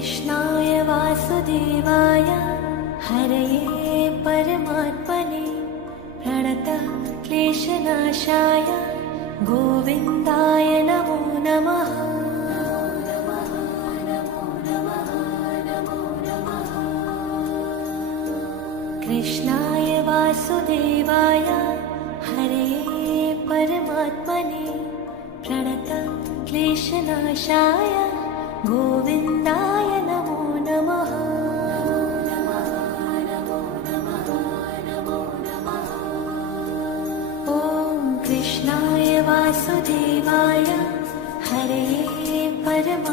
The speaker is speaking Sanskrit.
कृष्णाय वासुदेवाय हरये परमात्मने प्रणतः क्लेशनाशाय गोविन्दाय नमो नमः। कृष्णाय वासुदेवाय हरये परमात्मने प्रणतः क्लेशनाशाय गोविन्दाय नमो नमः। ॐ कृष्णाय वासुदेवाय हरये परमात्मने